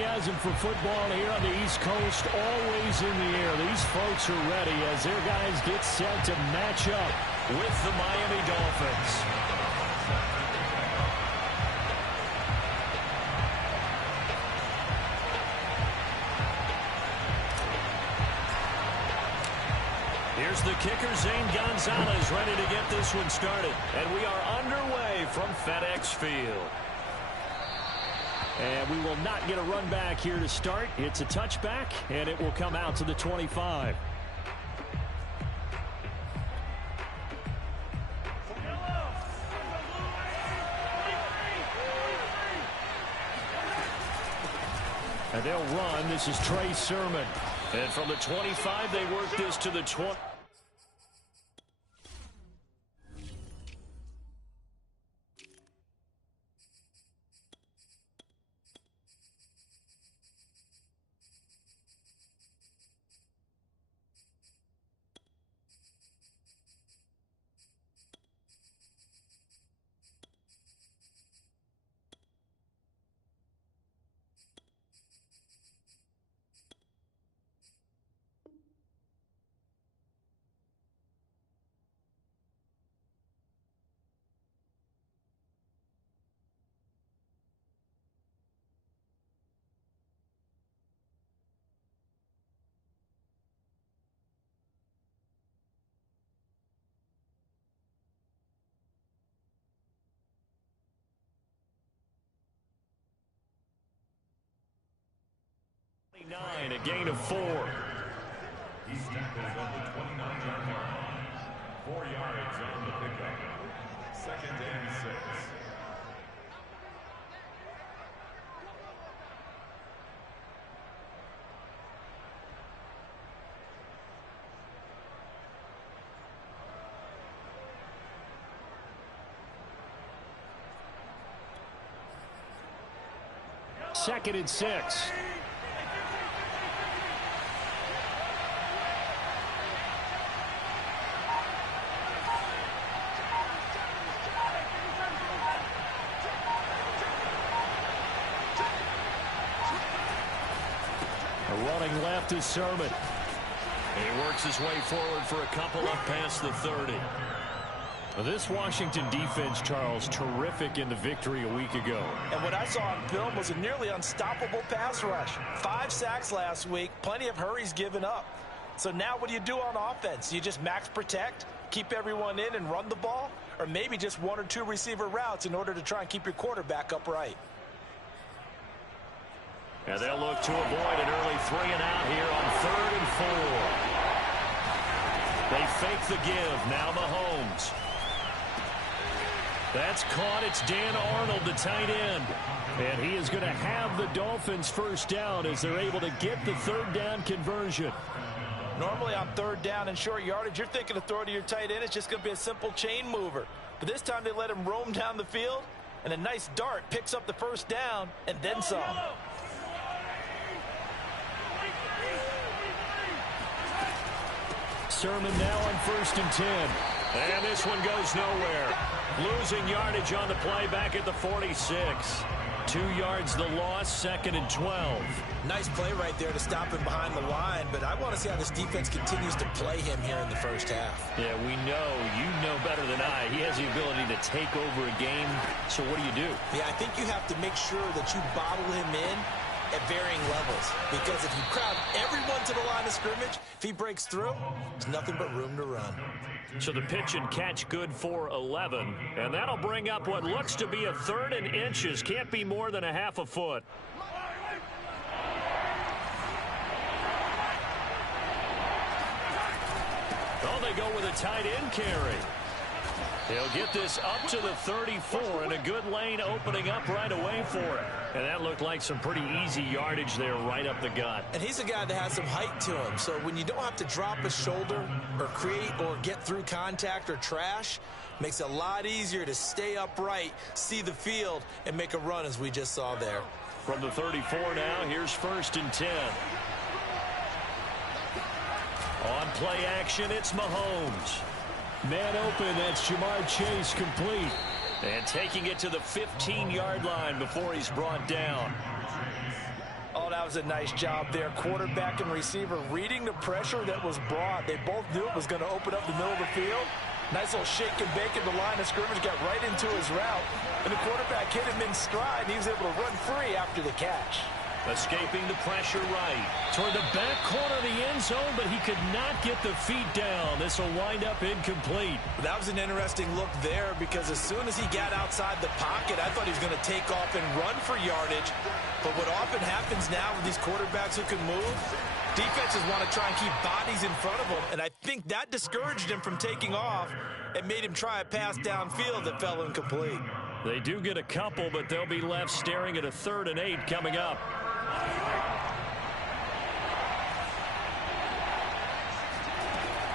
enthusiasm for football here on the East Coast always in the air. These folks are ready as their guys get set to match up with the Miami Dolphins. Here's the kicker, Zane Gonzalez, ready to get this one started. And we are underway from FedEx Field. And we will not get a run back here to start. It's a touchback, and it will come out to the 25. And they'll run. This is Trey Sermon. And from the 25, they work this to the 20. A gain of 4. He's tackled on the 29-yard line. 4 yards on the pickup. 2nd and 6. Second and 6. Running left is Sermon. He works his way forward for a couple up past the 30. This Washington defense, Charles, terrific in the victory a week ago. And what I saw on film was a nearly unstoppable pass rush. 5 sacks last week, plenty of hurries given up. So now what do you do on offense? You just max protect, keep everyone in and run the ball, or maybe just 1 or 2 receiver routes in order to try and keep your quarterback upright. And they'll look to avoid an early 3-and-out here on 3rd and 4. They fake the give. Now Mahomes. That's caught. It's Dan Arnold, the tight end. And he is going to have the Dolphins first down as they're able to get the 3rd down conversion. Normally on 3rd down and short yardage, you're thinking of throw to your tight end. It's just going to be a simple chain mover. But this time they let him roam down the field, and a nice dart picks up the first down and then some. Sermon now on 1st and 10. And this one goes nowhere. Losing yardage on the play back at the 46. 2 yards the loss, 2nd and 12. Nice play right there to stop him behind the line, but I want to see how this defense continues to play him here in the first half. Yeah, we know. You know better than I. He has the ability to take over a game, so what do? Yeah, I think you have to make sure that you bottle him in at varying levels, because if you crowd everyone to the line of scrimmage, if he breaks through, there's nothing but room to run. So the pitch and catch good for 11, and that'll bring up what looks to be a 3rd and inches. Can't be more than a half a foot. Oh, they go with a tight end carry. He'll get this up to the 34, and a good lane opening up right away for it. And that looked like some pretty easy yardage there right up the gut. And he's a guy that has some height to him, so when you don't have to drop a shoulder or create or get through contact or trash, makes it a lot easier to stay upright, see the field, and make a run as we just saw there. From the 34 now, here's 1st and 10. On play action, it's Mahomes. Man open, that's Jamar Chase complete. And taking it to the 15-yard line before he's brought down. A that was a nice job there. Quarterback and receiver reading the pressure that was brought. They both knew it was going to open up the middle of the field. Nice little shake and bake at the line of scrimmage, got right into his route. And the quarterback hit him in stride, and he was able to run free after the catch. Escaping the pressure right toward the back corner of the end zone, but he could not get the feet down. This will wind up incomplete. That was an interesting look there because as soon as he got outside the pocket, I thought he was going to take off and run for yardage. But what often happens now with these quarterbacks who can move, defenses want to try and keep bodies in front of them, and I think that discouraged him from taking off and made him try a pass downfield that fell incomplete. They do get a couple, but they'll be left staring at a 3rd and 8 coming up.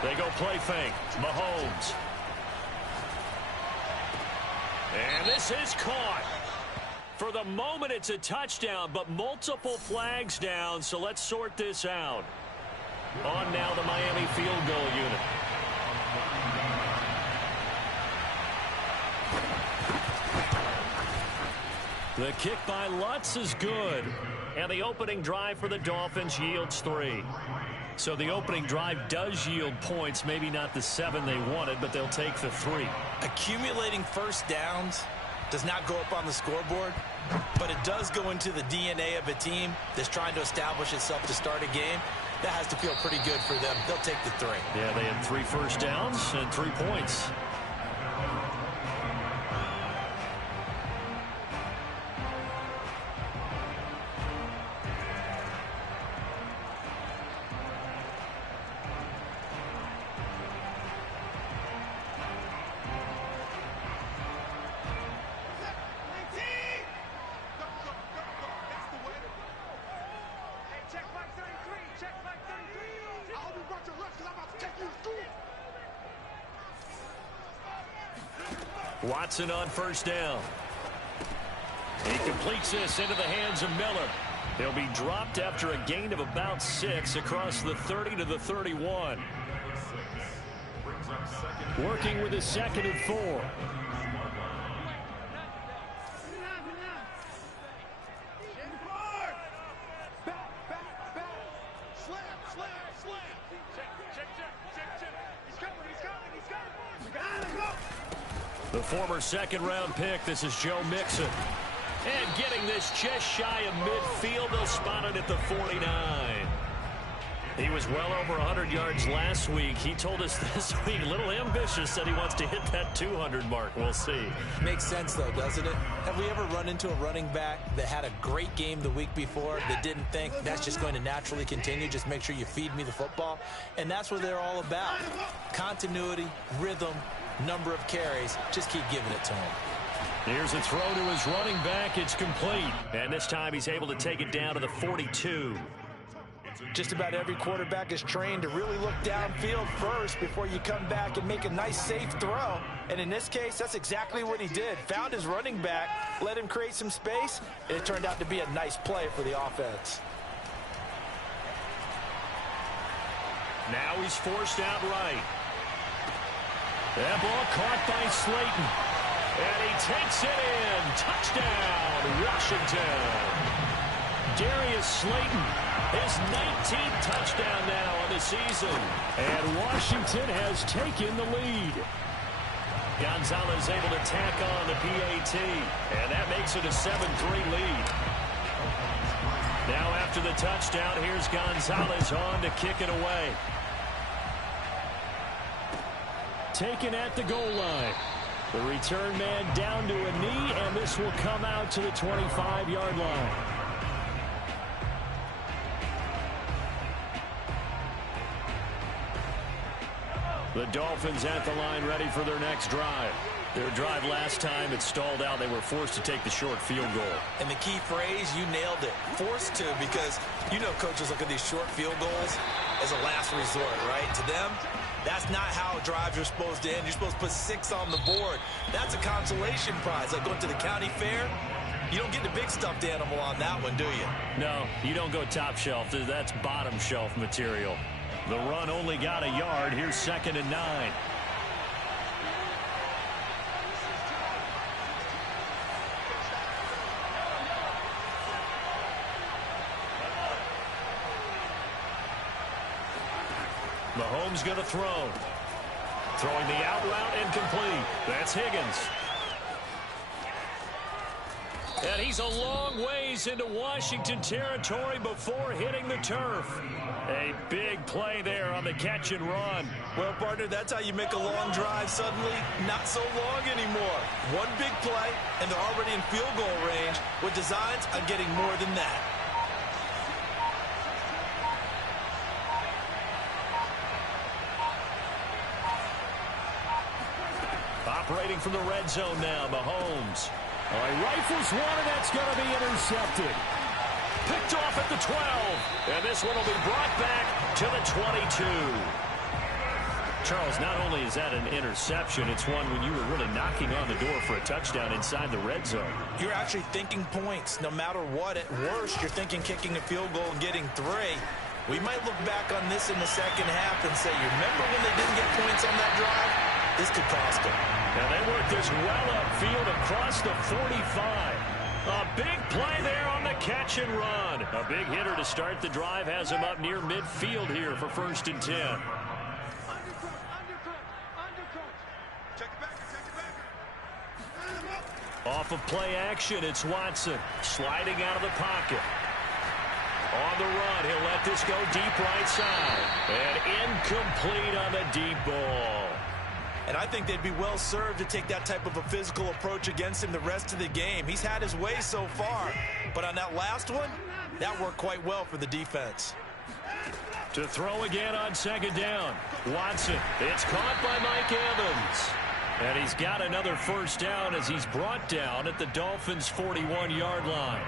They go play fake. Mahomes. And this is caught. For the moment, it's a touchdown, but multiple flags down, so let's sort this out. On now the Miami field goal unit. The kick by Lutz is good. And the opening drive for the Dolphins yields 3. So the opening drive does yield points, maybe not the 7 they wanted, but they'll take the 3. Accumulating first downs does not go up on the scoreboard, but it does go into the DNA of a team that's trying to establish itself to start a game. That has to feel pretty good for them. They'll take the 3. Yeah, they had 3 first downs and 3 points. Watson on first down. He completes this into the hands of Miller. He'll be dropped after a gain of about 6 across the 30 to the 31. Working with his 2nd and 4. The former 2nd-round pick, this is Joe Mixon. And getting this just shy of midfield, they'll spot it at the 49. He was well over 100 yards last week. He told us this week, a little ambitious, said he wants to hit that 200 mark. We'll see. Makes sense, though, doesn't it? Have we ever run into a running back that had a great game the week before that didn't think that's just going to naturally continue? Just make sure you feed me the football. And that's what they're all about. Continuity, rhythm, number of carries. Just keep giving it to him. Here's a throw to his running back. It's complete. And this time he's able to take it down to the 42. Just about every quarterback is trained to really look downfield first before you come back and make a nice, safe throw. And in this case, that's exactly what he did. Found his running back, let him create some space, and it turned out to be a nice play for the offense. Now he's forced out right. That ball caught by Slayton. And he takes it in. Touchdown, Washington. Darius Slayton, his 19th touchdown now on the season. And Washington has taken the lead. Gonzalez able to tack on the PAT. And that makes it a 7-3 lead. Now after the touchdown, here's Gonzalez on to kick it away. Taken at the goal line. The return man down to a knee, and this will come out to the 25-yard line. The Dolphins at the line ready for their next drive. Their drive last time, it stalled out. They were forced to take the short field goal. And the key phrase, you nailed it. Forced to, because you know coaches look at these short field goals as a last resort, right? To them, that's not how drives are supposed to end. You're supposed to put 6 on the board. That's a consolation prize. Like going to the county fair, you don't get the big stuffed animal on that one, do you? No, you don't go top shelf. That's bottom shelf material. The run only got a yard. Here's 2nd and 9. Mahomes going to throw. Throwing the out route incomplete. That's Higgins. And he's a long ways into Washington territory before hitting the turf. A big play there on the catch and run. Well, partner, that's how you make a long drive suddenly not so long anymore. One big play, and they're already in field goal range with designs on getting more than that. Operating from the red zone now, Mahomes. He rifles one, and that's going to be intercepted. Picked off at the 12. And this one will be brought back to the 22. Charles, not only is that an interception, it's one when you were really knocking on the door for a touchdown inside the red zone. You're actually thinking points. No matter what, at worst, you're thinking kicking a field goal and getting 3. We might look back on this in the second half and say, you remember when they didn't get points on that drive? This could cost them. Now they work this well upfield across the 45. A big play there on the catch and run. A big hitter to start the drive has him up near midfield here for 1st and 10. Off of play action, it's Watson sliding out of the pocket. On the run, he'll let this go deep right side. And incomplete on the deep ball. And I think they'd be well served to take that type of a physical approach against him the rest of the game. He's had his way so far. But on that last one, that worked quite well for the defense. To throw again on 2nd down. Watson. It's caught by Mike Evans. And he's got another 1st down as he's brought down at the Dolphins' 41-yard line.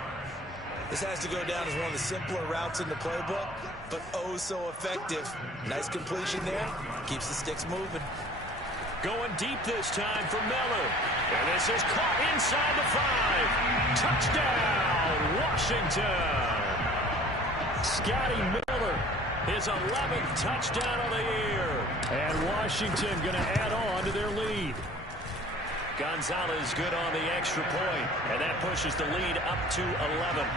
This has to go down as one of the simpler routes in the playbook, but oh so effective. Nice completion there. Keeps the sticks moving. Going deep this time for Miller. And this is caught inside the 5. Touchdown, Washington. Scotty Miller, his 11th touchdown of the year. And Washington going to add on to their lead. Gonzalez good on the extra point, and that pushes the lead up to 11.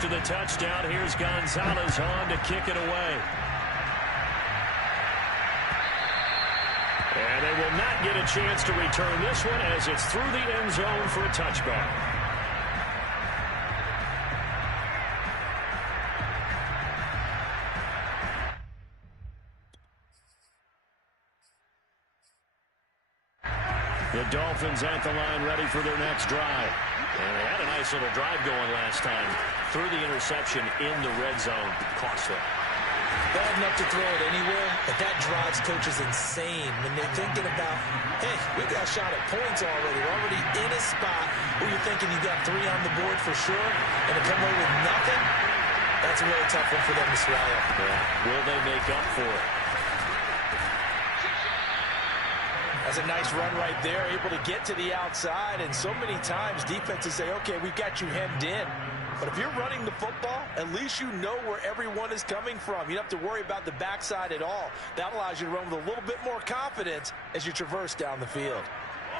To the touchdown, here's Gonzalez on to kick it away. And they will not get a chance to return this one as it's through the end zone for a touchback. The Dolphins at the line ready for their next drive. And they had a nice little drive going last time. Through the interception in the red zone. Costly. Bad enough to throw it anywhere, but that drives coaches insane when they're thinking about, hey, we got a shot at points already. We're already in a spot where you're thinking you got 3 on the board for sure, and to come away with nothing, that's a really tough one for them to swallow. Yeah. Will they make up for it? That's a nice run right there, able to get to the outside, and so many times defenses say, okay, we've got you hemmed in. But if you're running the football, at least you know where everyone is coming from. You don't have to worry about the backside at all. That allows you to run with a little bit more confidence as you traverse down the field.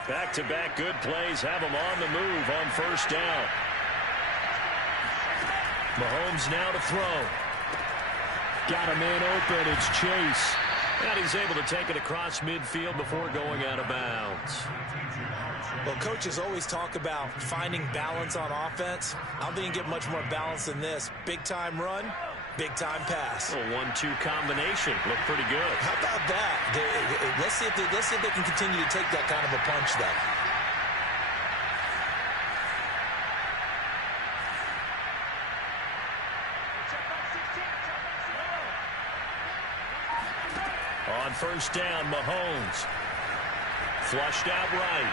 Back-to-back good plays have them on the move on 1st down. Mahomes now to throw. Got a man open. It's Chase. And he's able to take it across midfield before going out of bounds. Well, coaches always talk about finding balance on offense. I don't think you get much more balance than this. Big-time run, big-time pass. A 1-2 combination. Looked pretty good. How about that? Let's see if they can continue to take that kind of a punch, though. On 1st down, Mahomes. Flushed out right.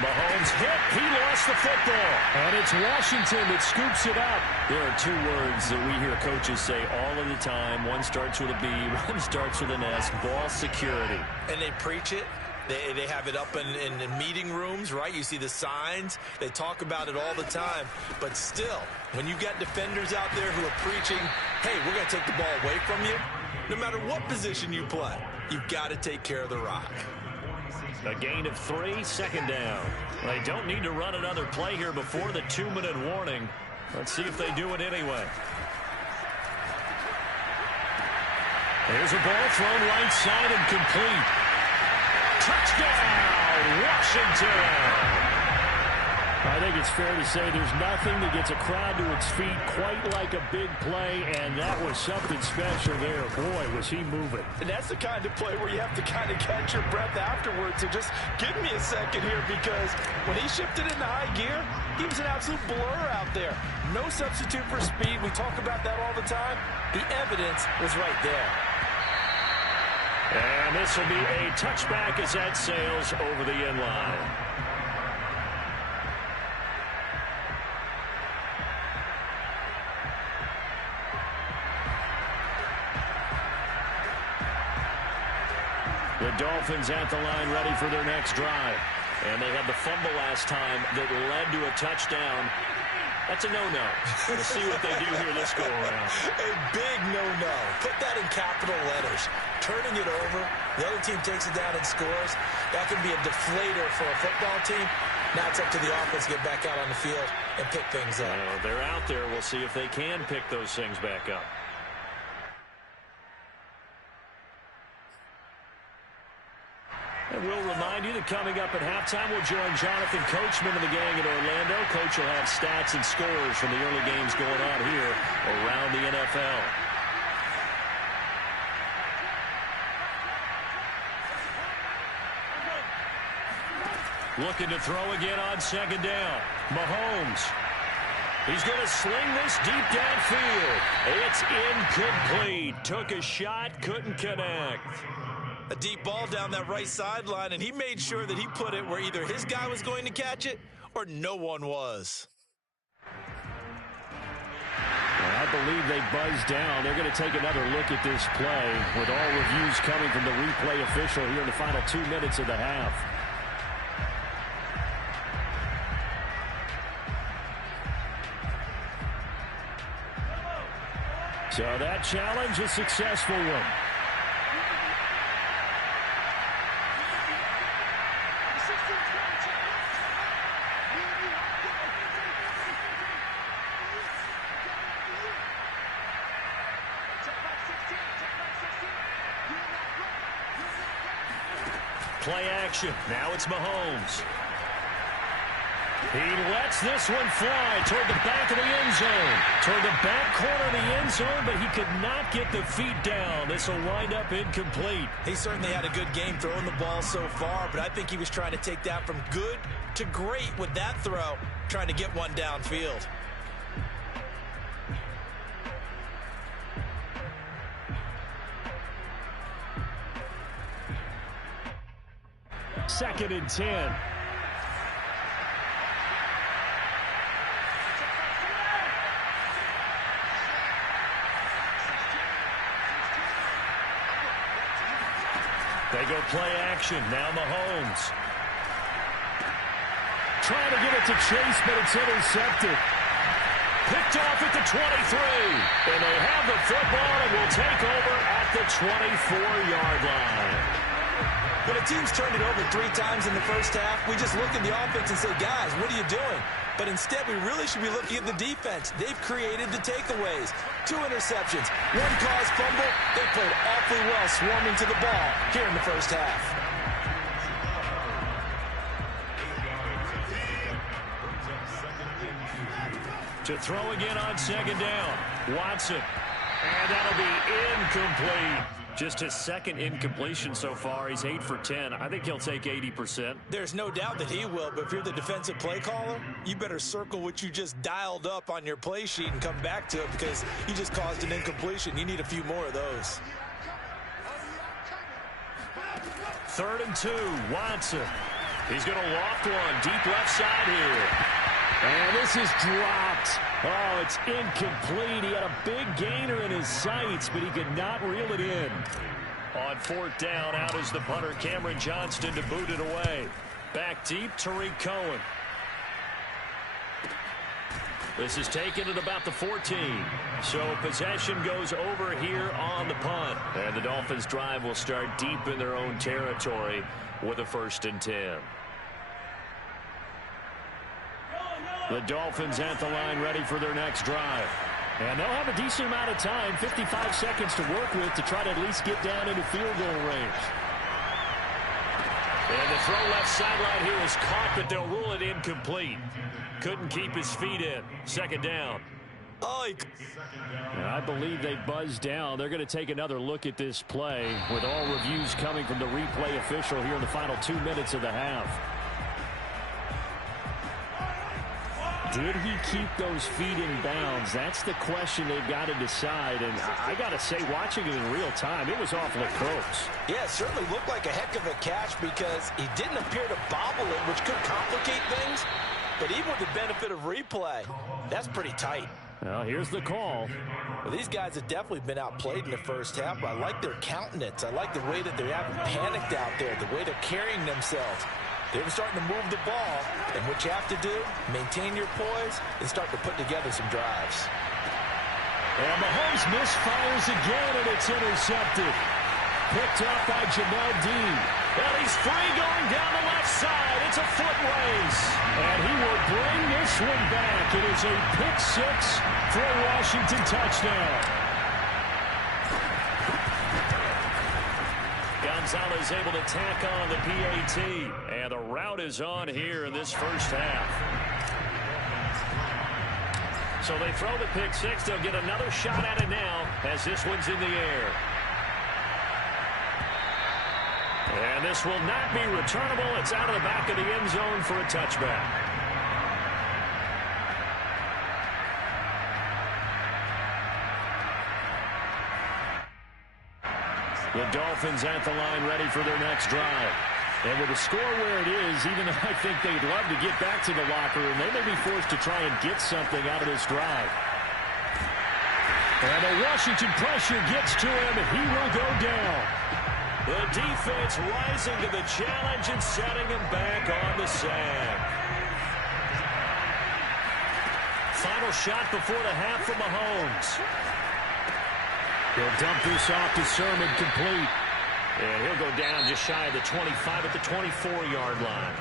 Mahomes hit. He lost the football. And it's Washington that scoops it up. There are 2 words that we hear coaches say all of the time. One starts with a B, one starts with an S. Ball security. And they preach it. They have it up in meeting rooms, right? You see the signs. They talk about it all the time. But still, when you got defenders out there who are preaching, hey, we're going to take the ball away from you, no matter what position you play, you've got to take care of the rock. A gain of 3, 2nd down. They don't need to run another play here before the 2-minute warning. Let's see if they do it anyway. There's a ball thrown right side and complete. Touchdown, Washington! I think it's fair to say there's nothing that gets a crowd to its feet quite like a big play, and that was something special there. Boy, was he moving. And that's the kind of play where you have to kind of catch your breath afterwards. So just give me a second here, because when he shifted into high gear, he was an absolute blur out there. No substitute for speed. We talk about that all the time. The evidence was right there. And this will be a touchback as that sails over the end line. The Dolphins at the line ready for their next drive. And they had the fumble last time that led to a touchdown. That's a no-no. We'll see what they do here this go-around. A big no-no. Put that in capital letters. Turning it over, the other team takes it down and scores. That can be a deflator for a football team. Now it's up to the offense to get back out on the field and pick things up. They're out there. We'll see if they can pick those things back up. And we'll remind you that coming up at halftime, we'll join Jonathan Coachman and the gang in Orlando. Coach will have stats and scores from the early games going on here around the NFL. Looking to throw again on 2nd down. Mahomes. He's going to sling this deep downfield. It's incomplete. Took a shot, couldn't connect. A deep ball down that right sideline, and he made sure that he put it where either his guy was going to catch it or no one was. I believe they buzzed down. They're going to take another look at this play with all reviews coming from the replay official here in the final 2 minutes of the half. So that challenge, a successful one. Play action. Now it's Mahomes. He lets this one fly toward the back of the end zone. Toward the back corner of the end zone, but he could not get the feet down. This will wind up incomplete. He certainly had a good game throwing the ball so far, but I think he was trying to take that from good to great with that throw, trying to get one downfield. Second and 10. They go play action. Now Mahomes. Trying to get it to Chase, but it's intercepted. Picked off at the 23. And they have the football and will take over at the 24-yard line. When a team's turned it over 3 times in the first half, we just look at the offense and say, guys, what are you doing? But instead, we really should be looking at the defense. They've created the takeaways. 2 interceptions, 1 caused fumble. They played awfully well swarming to the ball here in the first half. To throw again on 2nd down. Watson. And that'll be incomplete. Just his 2nd incompletion so far. He's 8 for 10. I think he'll take 80%. There's no doubt that he will, but if you're the defensive play caller, you better circle what you just dialed up on your play sheet and come back to it, because you just caused an incompletion. You need a few more of those. 3rd and 2. Watson. He's going to loft one deep left side here. And this is dropped. Oh, it's incomplete. He had a big gainer in his sights, but he could not reel it in. On fourth down, out is the punter, Cameron Johnston, to boot it away. Back deep, Tariq Cohen. This is taken at about the 14. So possession goes over here on the punt. And the Dolphins drive will start deep in their own territory with a 1st and 10. The Dolphins at the line, ready for their next drive. And they'll have a decent amount of time, 55 seconds to work with, to try to at least get down into field goal range. And the throw left sideline here is caught, but they'll rule it incomplete. Couldn't keep his feet in. 2nd down. And I believe they buzzed down. They're going to take another look at this play with all reviews coming from the replay official here in the final 2 minutes of the half. Did he keep those feet in bounds? That's the question they've got to decide. And I got to say, watching it in real time, it was awfully close. Yeah, it certainly looked like a heck of a catch because he didn't appear to bobble it, which could complicate things. But even with the benefit of replay, that's pretty tight. Well, here's the call. Well, these guys have definitely been outplayed in the first half, but I like their countenance. I like the way that they haven't panicked out there, the way they're carrying themselves. They're starting to move the ball, and what you have to do, maintain your poise and start to put together some drives. And Mahomes misfires again, and it's intercepted. Picked up by Jamel Dean. Well, he's free going down the left side. It's a foot race. And he will bring this one back. It is a pick 6 for a Washington touchdown. Gonzalez able to tack on the PAT. And the route is on here in this first half. So they throw the pick 6. They'll get another shot at it now as this one's in the air. And this will not be returnable. It's out of the back of the end zone for a touchback. The Dolphins at the line, ready for their next drive. And with the score where it is, even though I think they'd love to get back to the locker room, they may be forced to try and get something out of this drive. And the Washington pressure gets to him, and he will go down. The defense rising to the challenge and setting him back on the sack. Final shot before the half from Mahomes. He'll dump this off to Sermon, complete. And he'll go down just shy of the 25 at the 24-yard line.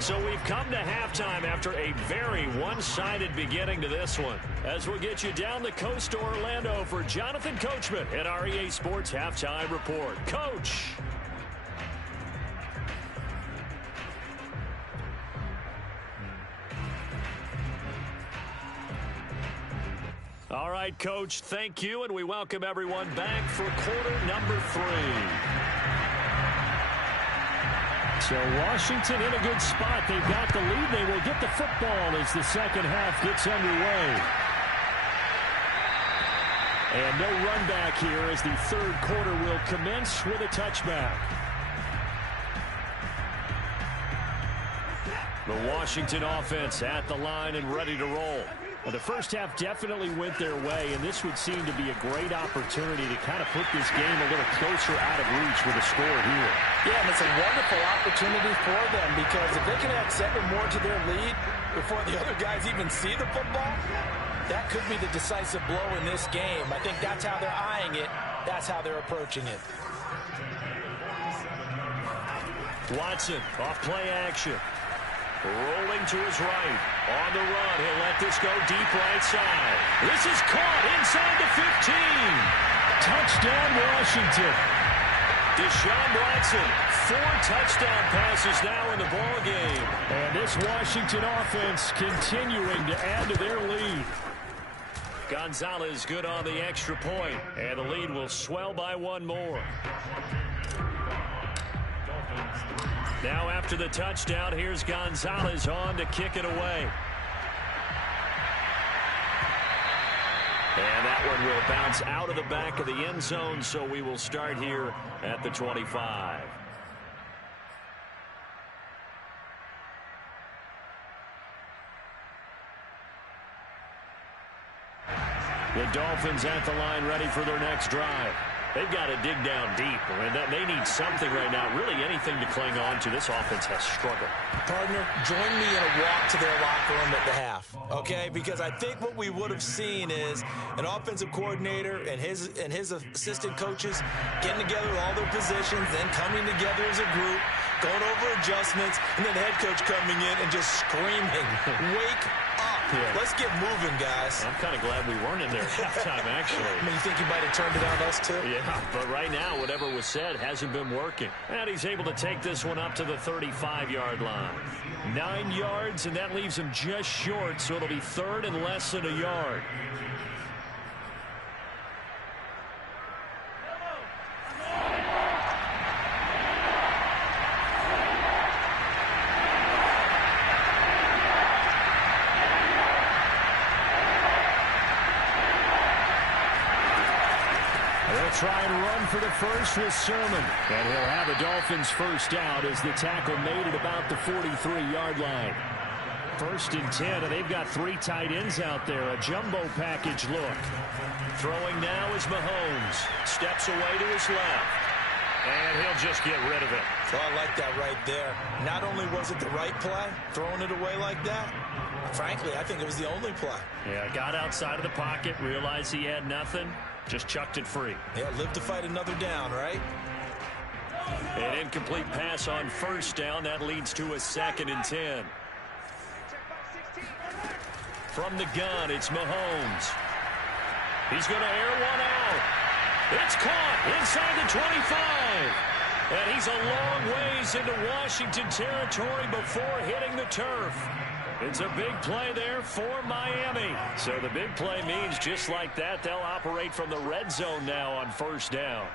So we've come to halftime after a very one-sided beginning to this one. As we'll get you down the coast to Orlando for Jonathan Coachman at our EA Sports Halftime Report. Coach! All right, Coach, thank you, and we welcome everyone back for quarter number 3. So Washington in a good spot. They've got the lead. They will get the football as the second half gets underway. And no run back here as the third quarter will commence with a touchback. The Washington offense at the line and ready to roll. Well, the first half definitely went their way, and this would seem to be a great opportunity to kind of put this game a little closer out of reach with a score here. Yeah, and it's a wonderful opportunity for them because if they can add 7 more to their lead before the other guys even see the football, that could be the decisive blow in this game. I think that's how they're eyeing it. That's how they're approaching it. Watson off play action. Rolling to his right. On the run, he'll let this go deep right side. This is caught inside the 15. Touchdown, Washington. Deshaun Watson, 4 touchdown passes now in the ball game. And this Washington offense continuing to add to their lead. Gonzalez good on the extra point, and the lead will swell by 1 more. Now after the touchdown, here's Gonzalez on to kick it away. And that one will bounce out of the back of the end zone, so we will start here at the 25. The Dolphins at the line ready for their next drive. They've got to dig down deep. I mean, they need something right now, really anything to cling on to. This offense has struggled. Partner, join me in a walk to their locker room at the half, okay? Because I think what we would have seen is an offensive coordinator and his assistant coaches getting together all their positions, then coming together as a group, going over adjustments, and then the head coach coming in and just screaming, wake up. Yeah. Let's get moving, guys. I'm kind of glad we weren't in there at halftime, actually. I mean, you think you might have turned it on us, too? Yeah, but right now, whatever was said hasn't been working. And he's able to take this one up to the 35-yard line. 9 yards, and that leaves him just short, so it'll be third and less than a yard. Try and run for the first with Sermon. And he'll have a Dolphins first out as the tackle made at about the 43-yard line. First and 10, and they've got 3 tight ends out there. A jumbo package look. Throwing now is Mahomes. Steps away to his left. And he'll just get rid of it. So I like that right there. Not only was it the right play, throwing it away like that, frankly, I think it was the only play. Yeah, got outside of the pocket, realized he had nothing. Just chucked it free. Yeah, live to fight another down, right? An incomplete pass on first down. That leads to a 2nd and 10. From the gun, it's Mahomes. He's going to air one out. It's caught inside the 25. And he's a long ways into Washington territory before hitting the turf. It's a big play there for Miami. So the big play means just like that, they'll operate from the red zone now on first down.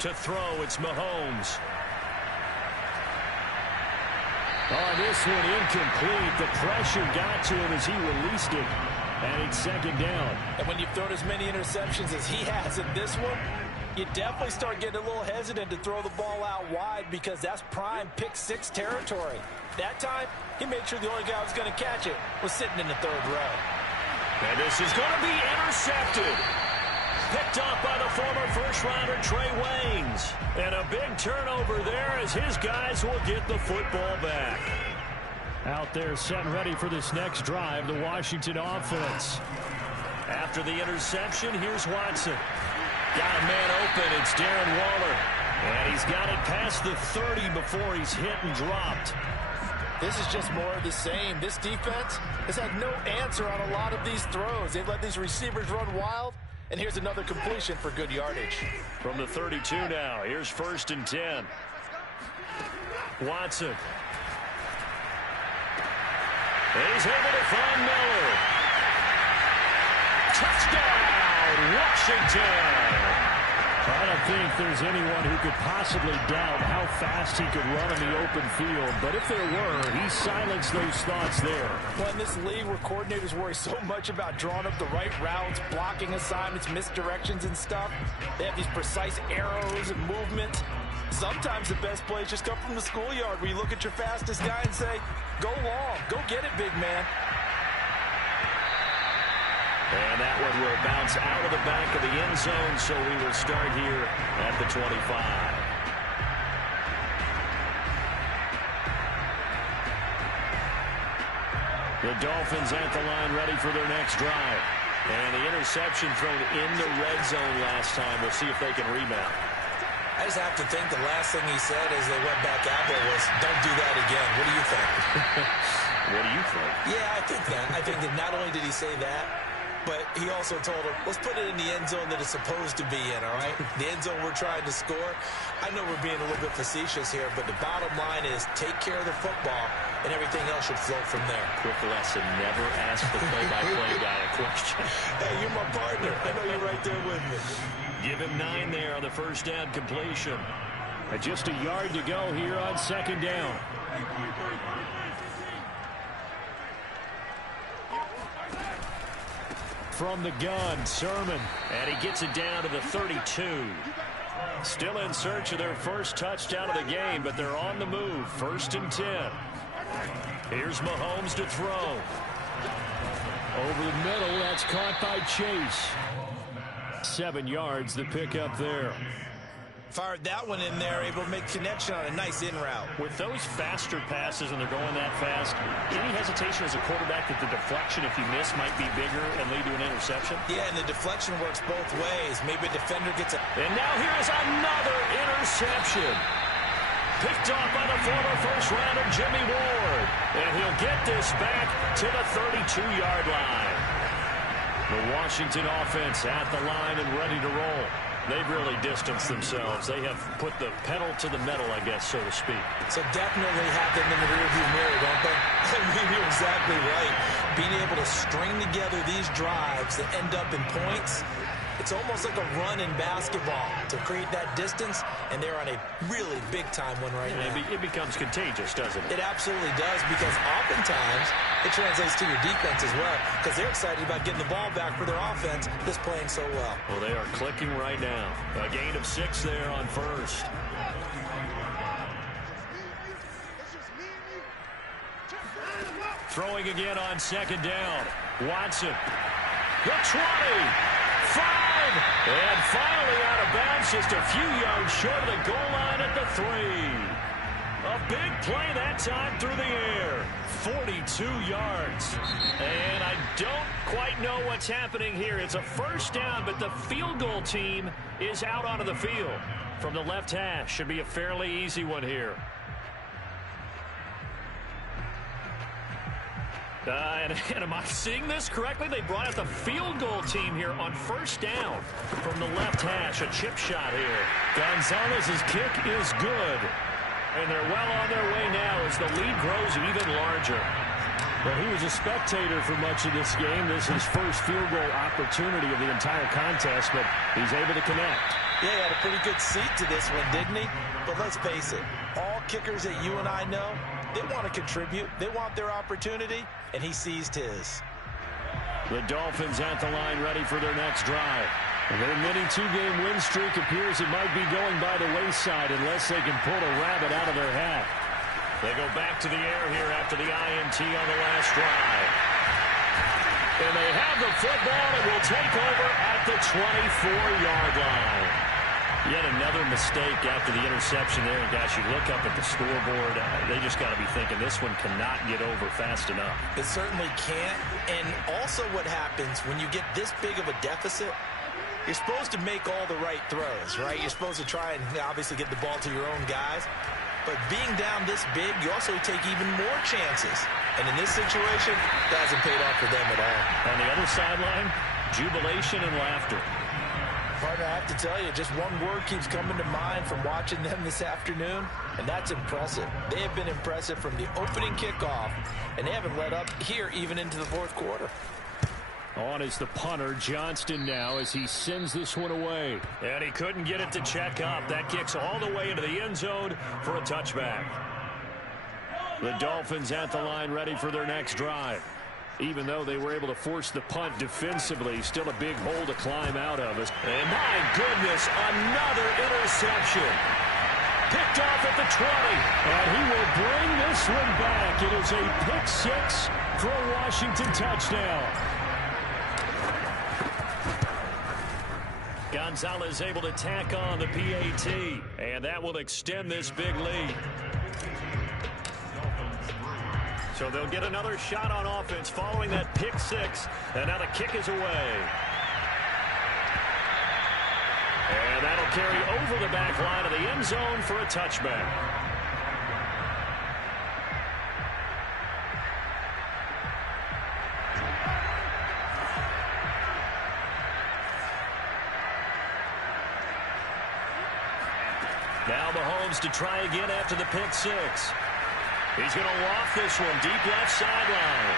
To throw, it's Mahomes. On this one, incomplete. The pressure got to him as he released it. And it's 2nd down. And when you've thrown as many interceptions as he has in this one, you definitely start getting a little hesitant to throw the ball out wide because that's prime pick 6 territory. That time, he made sure the only guy who was going to catch it was sitting in the 3rd row. And this is going to be intercepted. Picked off by the former first-rounder Trey Waynes. And a big turnover there as his guys will get the football back. Out there set and ready for this next drive, the Washington offense. After the interception, here's Watson. Got a man open. It's Darren Waller. And he's got it past the 30 before he's hit and dropped. This is just more of the same. This defense has had no answer on a lot of these throws. They've let these receivers run wild. And here's another completion for good yardage. From the 32 now, here's 1st and 10. Watson. He's able to find Miller. Touchdown, Washington. I don't think there's anyone who could possibly doubt how fast he could run in the open field. But if there were, he silenced those thoughts there. Well, in this league where coordinators worry so much about drawing up the right routes, blocking assignments, misdirections and stuff, they have these precise arrows and movements. Sometimes the best plays just come from the schoolyard where you look at your fastest guy and say, go long, go get it, big man. And that one will bounce out of the back of the end zone, so we will start here at the 25. The Dolphins at the line ready for their next drive. And the interception thrown in the red zone last time. We'll see if they can rebound. I just have to think the last thing he said as they went back out there was, don't do that again. What do you think? What do you think? Yeah, I think that. I think that not only did he say that, but he also told him, let's put it in the end zone that it's supposed to be in, all right? The end zone we're trying to score. I know we're being a little bit facetious here, but the bottom line is take care of the football, and everything else should flow from there. Quick lesson, never ask the play-by-play guy a question. Hey, you're my partner. I know you're right there with me. Give him 9 there on the first down completion. And just a yard to go here on 2nd down. From the gun, Sermon. And he gets it down to the 32. Still in search of their first touchdown of the game, but they're on the move. 1st and 10. Here's Mahomes to throw. Over the middle, that's caught by Chase. 7 yards the pick up there. Fired that one in there, able to make connection on a nice in route. With those faster passes and they're going that fast, any hesitation as a quarterback that the deflection, if you miss, might be bigger and lead to an interception? Yeah, and the deflection works both ways. Maybe a defender gets a... And now here is another interception. Picked off by the former first-rounder Jimmy Ward. And he'll get this back to the 32-yard line. The Washington offense at the line and ready to roll. They've really distanced themselves. They have put the pedal to the metal, I guess, so to speak. So definitely have them in the rearview mirror, don't they? I mean, you're exactly right. Being able to string together these drives that end up in points, it's almost like a run in basketball to create that distance, and they're on a really big-time one right now. It becomes contagious, doesn't it? It absolutely does, because oftentimes it translates to your defense as well, because they're excited about getting the ball back for their offense that's playing so well. Well, they are clicking right now. A gain of 6 there on first. Throwing again on second down. Watson. The 20. 5. And finally out of bounds, just a few yards short of the goal line at the 3. A big play that time through the air. 42 yards. And I don't quite know what's happening here. It's a first down, but the field goal team is out onto the field. From the left hash, should be a fairly easy one here. And am I seeing this correctly? They brought out the field goal team here on first down from the left hash. A chip shot here. Gonzalez's kick is good. And they're well on their way now as the lead grows even larger. Well, he was a spectator for much of this game. This is his first field goal opportunity of the entire contest, but he's able to connect. Yeah, he had a pretty good seat to this one, didn't he? But let's face it, all kickers that you and I know, they want to contribute. They want their opportunity, and he seized his. The Dolphins at the line ready for their next drive. Their mini 2-game win streak appears it might be going by the wayside unless they can pull a rabbit out of their hat. They go back to the air here after the INT on the last drive. And they have the football and will take over at the 24-yard line. Yet another mistake after the interception there. And gosh, you look up at the scoreboard, they just got to be thinking this one cannot get over fast enough. It certainly can't. And also what happens when you get this big of a deficit, you're supposed to make all the right throws, right? You're supposed to try and obviously get the ball to your own guys. But being down this big, you also take even more chances. And in this situation, that hasn't paid off for them at all. On the other sideline, jubilation and laughter. Partner, I have to tell you, just one word keeps coming to mind from watching them this afternoon, and that's impressive. They have been impressive from the opening kickoff, and they haven't let up here even into the fourth quarter. On is the punter, Johnston now, as he sends this one away. And he couldn't get it to check up. That kicks all the way into the end zone for a touchback. The Dolphins at the line ready for their next drive. Even though they were able to force the punt defensively, still a big hole to climb out of. And my goodness, another interception. Picked off at the 20. And he will bring this one back. It is a pick six for a Washington touchdown. Gonzalez able to tack on the PAT, and that will extend this big lead. So they'll get another shot on offense following that pick six, and now the kick is away. And that'll carry over the back line of the end zone for a touchback. Now Mahomes to try again after the pick six. He's going to loft this one deep left sideline.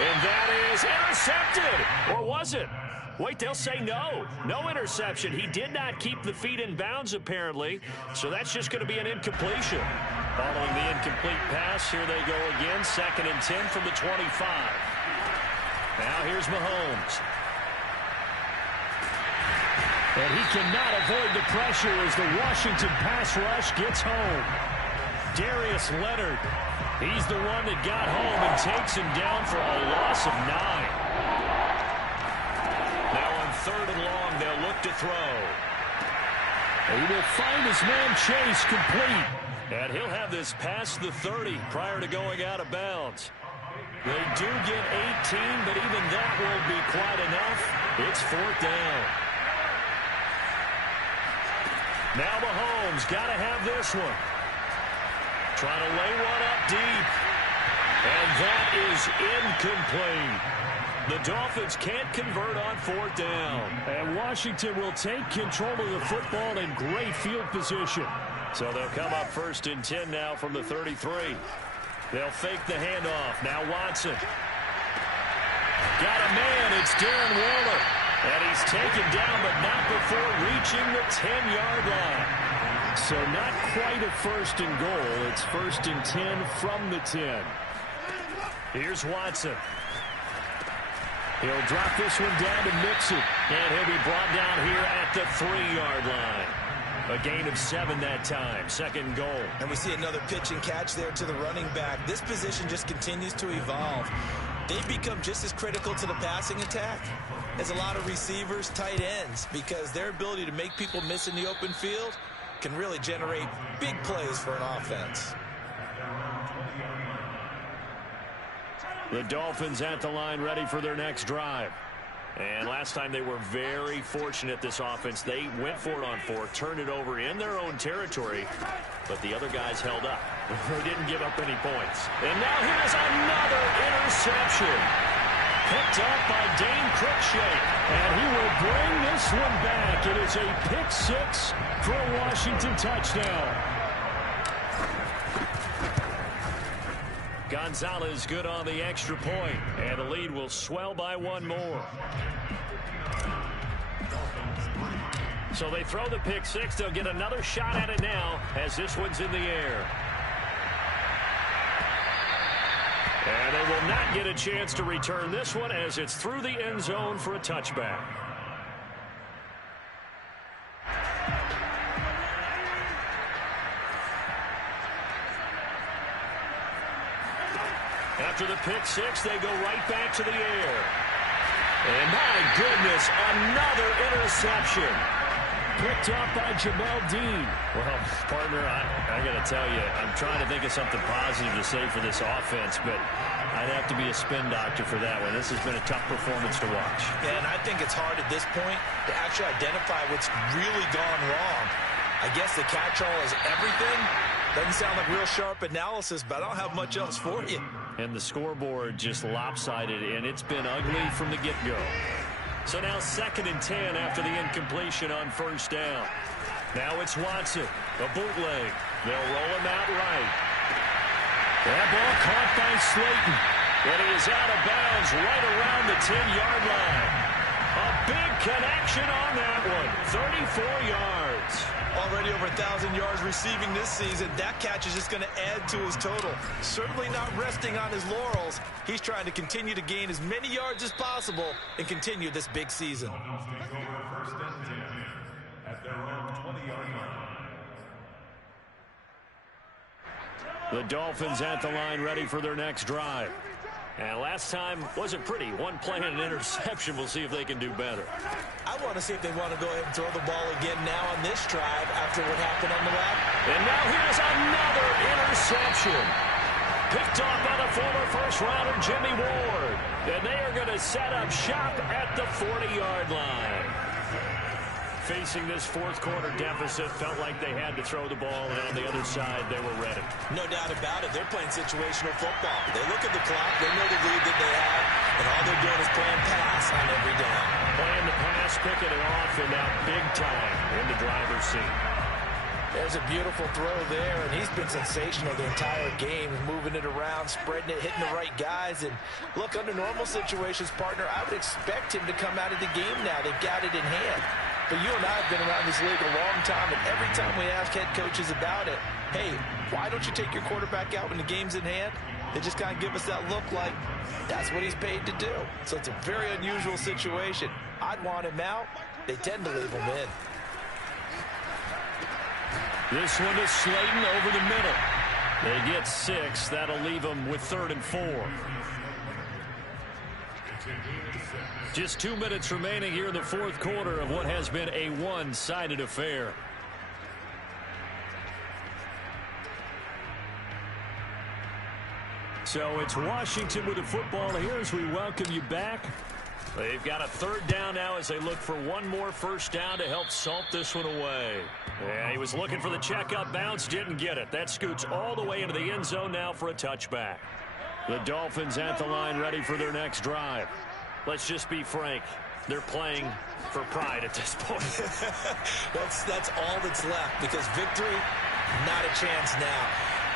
And that is intercepted. Or was it? Wait, they'll say no. No interception. He did not keep the feet in bounds, apparently. So that's just going to be an incompletion. Following the incomplete pass, here they go again. 2nd and 10 from the 25. Now here's Mahomes. And he cannot avoid the pressure as the Washington pass rush gets home. Darius Leonard, he's the one that got home and takes him down for a loss of 9. Now on 3rd and long, they'll look back to throw. He will find his man Chase complete. And he'll have this past the 30 prior to going out of bounds. They do get 18, but even that won't be quite enough. It's 4th down. Now Mahomes got to have this one. Trying to lay one up deep. And that is incomplete. The Dolphins can't convert on 4th down. And Washington will take control of the football in great field position. So they'll come up 1st and 10 now from the 33. They'll fake the handoff. Now Watson. Got a man. It's Darren Waller. And he's taken down, but not before reaching the 10-yard line. So not quite a 1st and goal. It's 1st and 10 from the 10. Here's Watson. He'll drop this one down to Mixon. And he'll be brought down here at the 3-yard line. A gain of 7 that time. 2nd goal. And we see another pitch and catch there to the running back. This position just continues to evolve. They become just as critical to the passing attack as a lot of receivers, tight ends, because their ability to make people miss in the open field can really generate big plays for an offense. The Dolphins at the line ready for their next drive. And last time they were very fortunate, this offense. They went for it on 4th, turned it over in their own territory, but the other guys held up. They didn't give up any points. And now here's another interception. Picked up by Dane Cruikshank. And he will bring this one back. It is a pick 6 for a Washington touchdown. Gonzalez good on the extra point, and the lead will swell by 1 more. So they throw the pick 6. They'll get another shot at it now as this one's in the air. And they will not get a chance to return this one as it's through the end zone for a touchback. After the pick 6, they go right back to the air. And my goodness, another interception. Picked up by Jamel Dean. Well, partner, I got to tell you, I'm trying to think of something positive to say for this offense, but I'd have to be a spin doctor for that one. This has been a tough performance to watch. Yeah, and I think it's hard at this point to actually identify what's really gone wrong. I guess the catch-all is everything. Doesn't sound like real sharp analysis, but I don't have much else for you. And the scoreboard just lopsided, and it's been ugly from the get-go. So now 2nd and 10 after the incompletion on 1st down. Now it's Watson, a bootleg. They'll roll him out right. That ball caught by Slayton. And he is out of bounds right around the 10-yard line. A big connection on that one, 34 yards. Already over 1,000 yards receiving this season. That catch is just going to add to his total. Certainly not resting on his laurels. He's trying to continue to gain as many yards as possible and continue this big season. The Dolphins at the line ready for their next drive. And last time wasn't pretty. One play and an interception. We'll see if they can do better. I want to see if they want to go ahead and throw the ball again now on this drive after what happened on the left. And now here's another interception. Picked off by the former first-rounder Jimmy Ward. And they are going to set up shop at the 40-yard line. Facing this fourth-quarter deficit, felt like they had to throw the ball, and on the other side, they were ready. No doubt about it. They're playing situational football. They look at the clock. They know the lead that they have, and all they're doing is playing pass on every down. Playing the pass, picking it off, and now big time in the driver's seat. There's a beautiful throw there, and he's been sensational the entire game, moving it around, spreading it, hitting the right guys. And look, under normal situations, partner, I would expect him to come out of the game now. They've got it in hand. But you and I have been around this league a long time, and every time we ask head coaches about it, hey, why don't you take your quarterback out when the game's in hand? They just kind of give us that look like that's what he's paid to do. So it's a very unusual situation. I'd want him out. They tend to leave him in. This one is Slayton over the middle. They get 6. That'll leave them with 3rd and 4. Just 2 minutes remaining here in the fourth quarter of what has been a one-sided affair. So it's Washington with the football here as we welcome you back. They've got a third down now as they look for one more first down to help salt this one away. Yeah, he was looking for the checkup bounce, didn't get it. That scoots all the way into the end zone now for a touchback. The Dolphins at the line ready for their next drive. Let's just be frank. They're playing for pride at this point. That's all that's left because victory, not a chance now.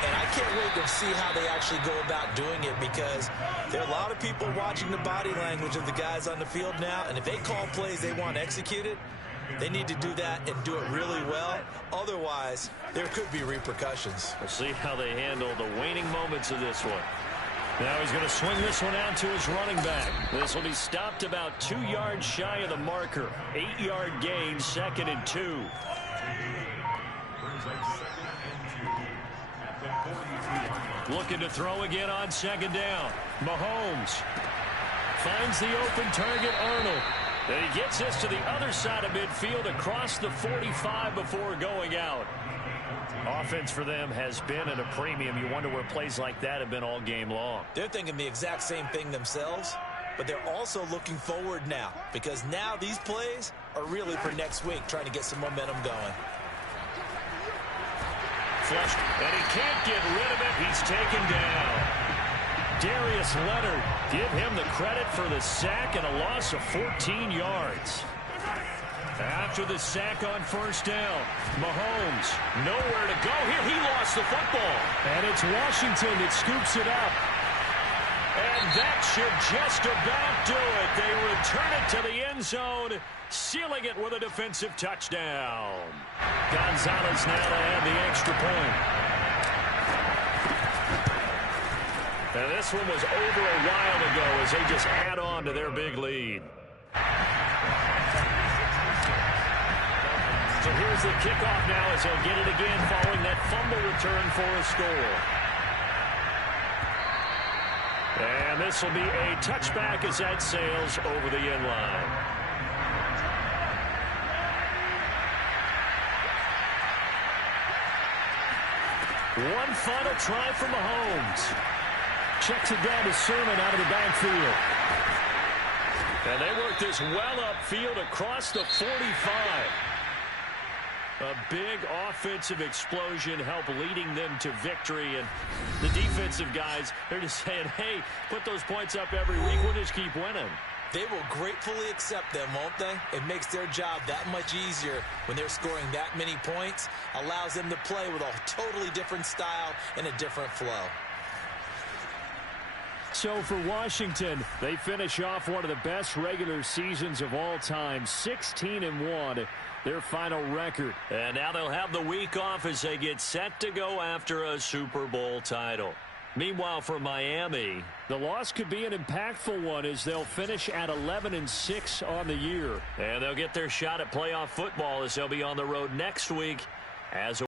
And I can't wait to see how they actually go about doing it because there are a lot of people watching the body language of the guys on the field now. And if they call plays they want executed, they need to do that and do it really well. Otherwise, there could be repercussions. We'll see how they handle the waning moments of this one. Now he's going to swing this one out to his running back. This will be stopped about 2 yards shy of the marker. 8-yard gain, 2nd and 2. Looking to throw again on 2nd down. Mahomes finds the open target, Arnold. And he gets this to the other side of midfield across the 45 before going out. Offense for them has been at a premium. You wonder where plays like that have been all game long. They're thinking the exact same thing themselves, but they're also looking forward now because now these plays are really for next week, trying to get some momentum going. Flushed, and he can't get rid of it. He's taken down. Darius Leonard, give him the credit for the sack and a loss of 14 yards. After the sack on first down, Mahomes, nowhere to go here. He lost the football. And it's Washington that scoops it up. And that should just about do it. They return it to the end zone, sealing it with a defensive touchdown. Gonzalez now to add the extra point. And this one was over a while ago as they just add on to their big lead. So here's the kickoff now as they'll get it again following that fumble return for a score. And this will be a touchback as that sails over the end line. One final try for Mahomes. Checks it down to Sermon out of the backfield. And they work this well upfield across the 45. A big offensive explosion help leading them to victory. And the defensive guys, they're just saying, hey, put those points up every week. We'll just keep winning. They will gratefully accept them, won't they? It makes their job that much easier when they're scoring that many points. Allows them to play with a totally different style and a different flow. So for Washington, they finish off one of the best regular seasons of all time, 16-1. Their final record. And now they'll have the week off as they get set to go after a Super Bowl title. Meanwhile, for Miami, the loss could be an impactful one as they'll finish at 11-6 on the year. And they'll get their shot at playoff football as they'll be on the road next week as